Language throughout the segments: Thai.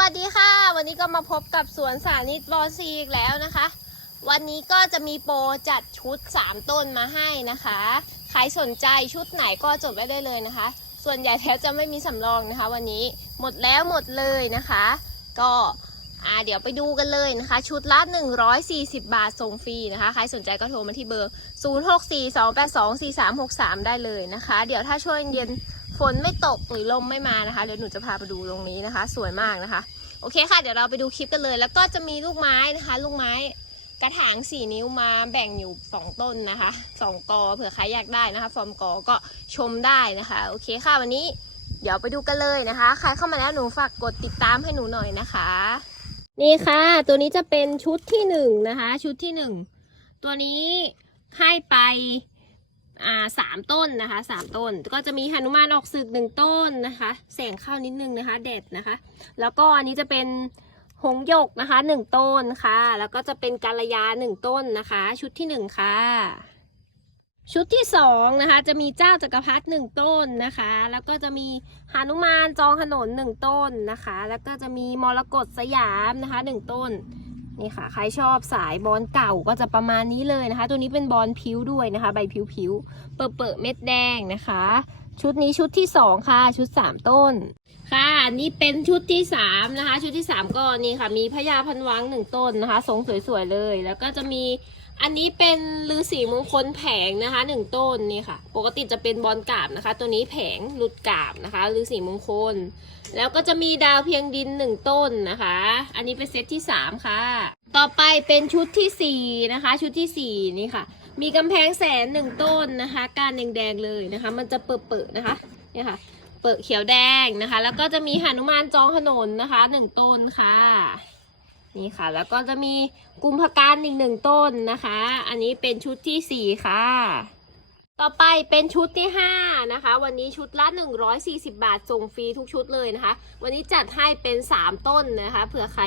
วัสดีค่ะ วันนี้ก็มาพบกับสวนสานิตบอซีอีกแล้วนะคะ วันนี้ก็จะมีโปรจัดชุด 3 ต้นมาให้นะคะ ใครสนใจชุดไหนก็จดไว้ได้เลยนะคะ ส่วนใหญ่แทบจะไม่มีสำรองนะคะ วันนี้หมดแล้วหมดเลยนะคะ ก็อ่าเดี๋ยวไปดูกันเลยนะคะ ชุดละ 140 บาทส่งฟรีนะคะ ใครสนใจก็โทรมาที่เบอร์ 0642824363 ได้เลยนะคะ เดี๋ยวถ้าช่วงเย็น นไม่ตกหรือลมไม่มานะคะเดี๋ยวหนูจะพาไปดูตรงนี้นะคะ สวยมากนะคะ โอเคค่ะ เดี๋ยวเราไปดูคลิปกันเลย แล้วก็จะมีลูกไม้นะคะ ลูกไม้กระถางสี่นิ้วมาแบ่งอยู่สองต้นนะคะสองกอเผื่อใครอยากได้นะคะ ฟอร์มกอก็ชมได้นะคะ โอเคค่ะวันนี้เดี๋ยวไปดูกันเลยนะคะ ใครเข้ามาแล้วหนูฝากกดติดตามให้หนูหน่อยนะคะ นี่ค่ะ ตัวนี้จะเป็นชุดที่หนึ่งนะคะ ชุดที่หนึ่งตัวนี้ให้ไป อ่าสามต้นนะคะสามต้น ก็จะมีหนุมานออกศึกหนึ่งต้นนะคะ แสงเข้านิดนึงนะคะเด็ดนะคะ แล้วก็อันนี้จะเป็นหงหยกนะคะหนึ่งต้นค่ะ แล้วก็จะเป็นกาลยาหนึ่งต้นนะคะ ชุดที่หนึ่งค่ะ ชุดที่สองนะคะ จะมีเจ้าจักรพรรดิหนึ่งต้นนะคะ แล้วก็จะมีหนุมานจองถนนหนึ่งต้นนะคะ แล้วก็จะมีมรกตสยามนะคะหนึ่งต้น นี่ค่ะ ใครชอบสายบอลเก่าก็จะประมาณนี้เลยนะคะ ตัวนี้เป็นบอลผิวด้วยนะคะ ใบผิวผิวๆเปิดเปิดเม็ดแดงนะคะ ชุดนี้ชุดที่สองค่ะ ชุดสามต้น ค่ะ นี่เป็นชุดที่สามนะคะ ชุดที่สามก็นี่ค่ะ มีพญาพันวังหนึ่งต้นนะคะ ทรงสวยๆเลย แล้วก็จะมีอันนี้เป็นฤาษีมงคลแผงนะคะหนึ่งต้นนี่ค่ะ ปกติจะเป็นบอลกาบนะคะ ตัวนี้แผงหลุดกาบนะคะฤาษีมงคล แล้วก็จะมีดาวเพียงดินหนึ่งต้นนะคะ อันนี้เป็นเซตที่สามค่ะ ต่อไปเป็นชุดที่สี่นะคะ ชุดที่สี่นี่ค่ะ มีกำแพงแสนหนึ่งต้นนะคะ การแดงๆเลยนะคะ มันจะเปิดๆนะคะ เนี่ยค่ะ เปิดเขียวแดงนะคะ แล้วก็จะมีหนุมานจองถนนนะคะหนึ่งต้นค่ะนี่ค่ะ แล้วก็จะมีกุมภการอีกหนึ่งต้นนะคะ อันนี้เป็นชุดที่สี่ค่ะ ต่อไปเป็นชุดที่ห้านะคะ วันนี้ชุดละ 140 บาทส่งฟรีทุกชุดเลยนะคะ วันนี้จัดให้เป็น 3 ต้นนะคะเผื่อใคร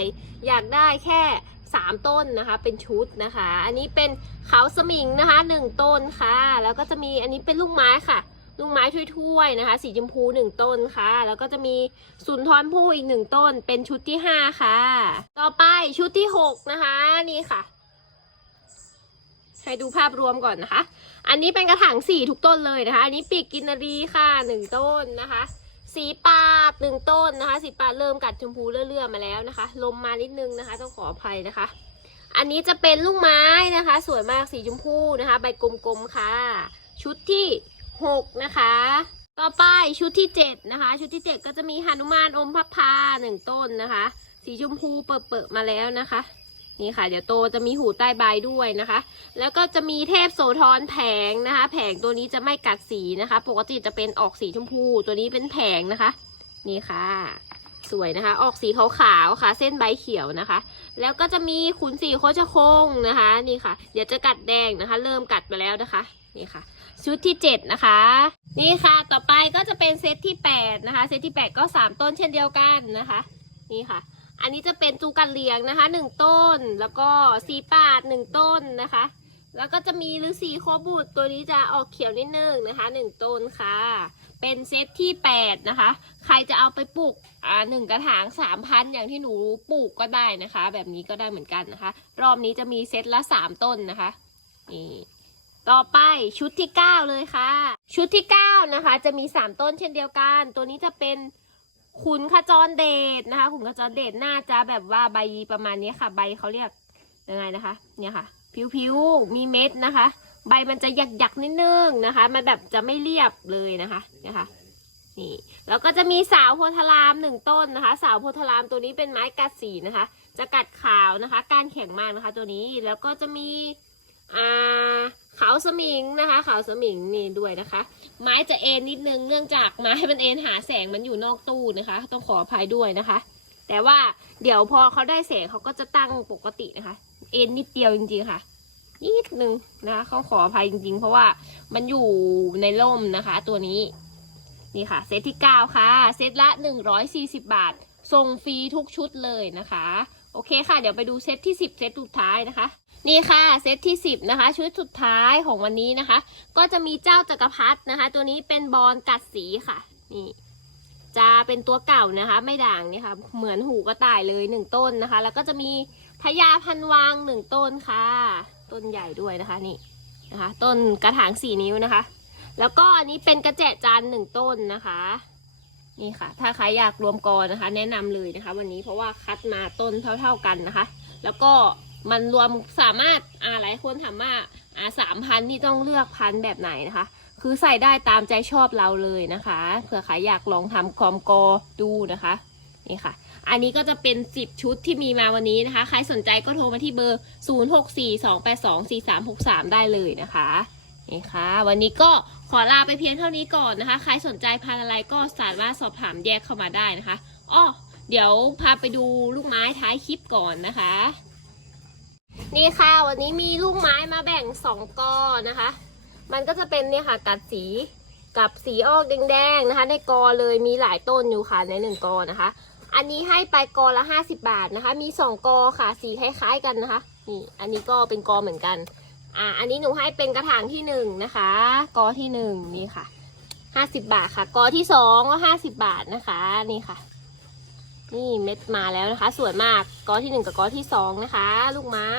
อยากได้แค่ 3 ต้นนะคะเป็นชุดนะคะ อันนี้เป็นเขาสมิงนะคะ 1 ต้นค่ะ แล้วก็จะมีอันนี้เป็นลูกไม้ค่ะลูกไม้ถ้วยๆนะคะ สีชมพูหนึ่งต้นค่ะ แล้วก็จะมีสุนทรภู่อีกหนึ่งต้น เป็นชุดที่ห้าค่ะ ต่อไปชุดที่หกนะคะ นี่ค่ะ ให้ดูภาพรวมก่อนนะคะ อันนี้เป็นกระถางสี่ทุกต้นเลยนะคะ อันนี้ปีกกินารีค่ะหนึ่งต้นนะคะ สีปาดหนึ่งต้นนะคะ สีปาดเริ่มกัดชมพูเรื่อยๆมาแล้วนะคะ ลมมานิดนึงนะคะ ต้องขออภัยนะคะ อันนี้จะเป็นลูกไม้นะคะ สวยมากสีชมพูนะคะ ใบกลมๆค่ะ ชุดที่หกนะคะ ต่อไปชุดที่เจ็ดนะคะ ชุดที่เจ็ดก็จะมีหนุมานอมพับพาหนึ่งต้นนะคะ สีชมพูเปิดๆมาแล้วนะคะ นี่ค่ะ เดี๋ยวโตจะมีหูใต้ใบด้วยนะคะ แล้วก็จะมีเทพโสธรแผงนะคะ แผงตัวนี้จะไม่กัดสีนะคะ ปกติจะเป็นออกสีชมพู ตัวนี้เป็นแผงนะคะ นี่ค่ะ สวยนะคะ ออกสีขาวๆค่ะ เส้นใบเขียวนะคะ แล้วก็จะมีขุนสีโคชโคงนะคะ นี่ค่ะ เดี๋ยวจะกัดแดงนะคะ เริ่มกัดไปแล้วนะคะ นี่ค่ะ ชุดที่เจ็ดนะคะ นี่ค่ะ ต่อไปก็จะเป็นเซตที่แปดนะคะ เซตที่แปดก็สามต้นเช่นเดียวกันนะคะ นี่ค่ะ อันนี้จะเป็นจูกันเหลียงนะคะหนึ่งต้น แล้วก็สีปาดหนึ่งต้นนะคะ แล้วก็จะมีฤาษีโคบุตรตัวนี้จะออกเขียวนิดนึงนะคะหนึ่งต้นค่ะ เป็นเซตที่แปดนะคะ ใครจะเอาไปปลูกอ่าหนึ่งกระถางสามพันอย่างที่หนูปลูกก็ได้นะคะ แบบนี้ก็ได้เหมือนกันนะคะ รอบนี้จะมีเซตละสามต้นนะคะนี่ต่อไปชุดที่เก้าเลยค่ะ ชุดที่เก้านะคะ จะมีสามต้นเช่นเดียวกัน ตัวนี้จะเป็น ขุนขจรเดชนะคะ ขุนขจรเดชน่าจะแบบว่าใบประมาณนี้ค่ะ ใบเขาเรียกยังไงนะคะ เนี่ยค่ะ ผิวๆมีเม็ดนะคะ ใบมันจะหยักๆนิดนึงนะคะ มันแบบจะไม่เรียบเลยนะคะเนี่ยค่ะนี่แล้วก็จะมีสาวโพธารามหนึ่งต้นนะคะ สาวโพธารามตัวนี้เป็นไม้กัดสีนะคะ จะกัดขาวนะคะ กานแข็งมากนะคะ ตัวนี้แล้วก็จะมี อ่าขาวสมิงนะคะขาวสมิงนี่ด้วยนะคะ ไม้จะเอ็นนิดนึงเนื่องจากไม้มันเอ็นหาแสงมันอยู่นอกตู้นะคะ ต้องขออภัยด้วยนะคะ แต่ว่าเดี๋ยวพอเขาได้แสงเขาก็จะตั้งปกตินะคะ เอ็นนิดเดียวจริงๆค่ะนิดนึงนะคะเขาขออภัยจริงๆ เพราะว่ามันอยู่ในร่มนะคะ ตัวนี้นี่ค่ะ เซตที่เก้าค่ะ เซตละหนึ่งร้อยสี่สิบบาทส่งฟรีทุกชุดเลยนะคะ โอเคค่ะ เดี๋ยวไปดูเซตที่สิบเซตสุดท้ายนะคะ นี่ค่ะเซตที่สิบนะคะ ชุดสุดท้ายของวันนี้นะคะ ก็จะมีเจ้าจักรพรรดินะคะ ตัวนี้เป็นบอลกัดสีค่ะ นี่จะเป็นตัวเก่านะคะ ไม่ด่างนี่ค่ะ เหมือนหูกระต่ายเลยหนึ่งต้นนะคะ แล้วก็จะมีพญาพันวางหนึ่งต้นค่ะ ต้นใหญ่ด้วยนะคะนี่นะคะ ต้นกระถางสี่นิ้วนะคะ แล้วก็อันนี้เป็นกระแจจานหนึ่งต้นนะคะนี่ค่ะ ถ้าใครอยากรวมกอนะคะ แนะนำเลยนะคะ วันนี้เพราะว่าคัดมาต้นเท่า ๆกันนะคะ แล้วก็ มันรวมสามารถอ่าหลายคนถามว่าอ่าสามพันนี่ต้องเลือกพันแบบไหนนะคะ คือใส่ได้ตามใจชอบเราเลยนะคะเผื่อใครอยากลองทำกอมกอดูนะคะนี่ค่ะ อันนี้ก็จะเป็น 10 ชุดที่มีมาวันนี้นะคะ ใครสนใจก็โทรมาที่เบอร์ 0642824363 ได้เลยนะคะนี่ค่ะ วันนี้ก็ขอลาไปเพียงเท่านี้ก่อนนะคะ ใครสนใจพันอะไรก็สามารถสอบถามแยกเข้ามาได้นะคะอ้อเดี๋ยวพาไปดูลูกไม้ท้ายคลิปก่อนนะคะ นี่ค่ะ วันนี้มีลูกไม้มาแบ่งสองกอนะคะ มันก็จะเป็นเนี่ยค่ะกัดสีกับสีออกแดงๆนะคะ ในกอเลยมีหลายต้นอยู่ค่ะในหนึ่งกอนะคะ อันนี้ให้ไปกอละห้าสิบาทนะคะ มีสองกอค่ะสีคล้ายๆกันนะคะนี่อันนี้ก็เป็นกอเหมือนกันอ่าอันนี้หนูให้เป็นกระถางที่หนึ่งนะคะ กอที่หนึ่งนี่ค่ะห้าสิบาทค่ะ กอที่สองก็ห้าสิบาทนะคะนี่ค่ะ นี่เม็ดมาแล้วนะคะ สวยมากกอที่หนึ่งกับกอที่สองนะคะ ลูกไม้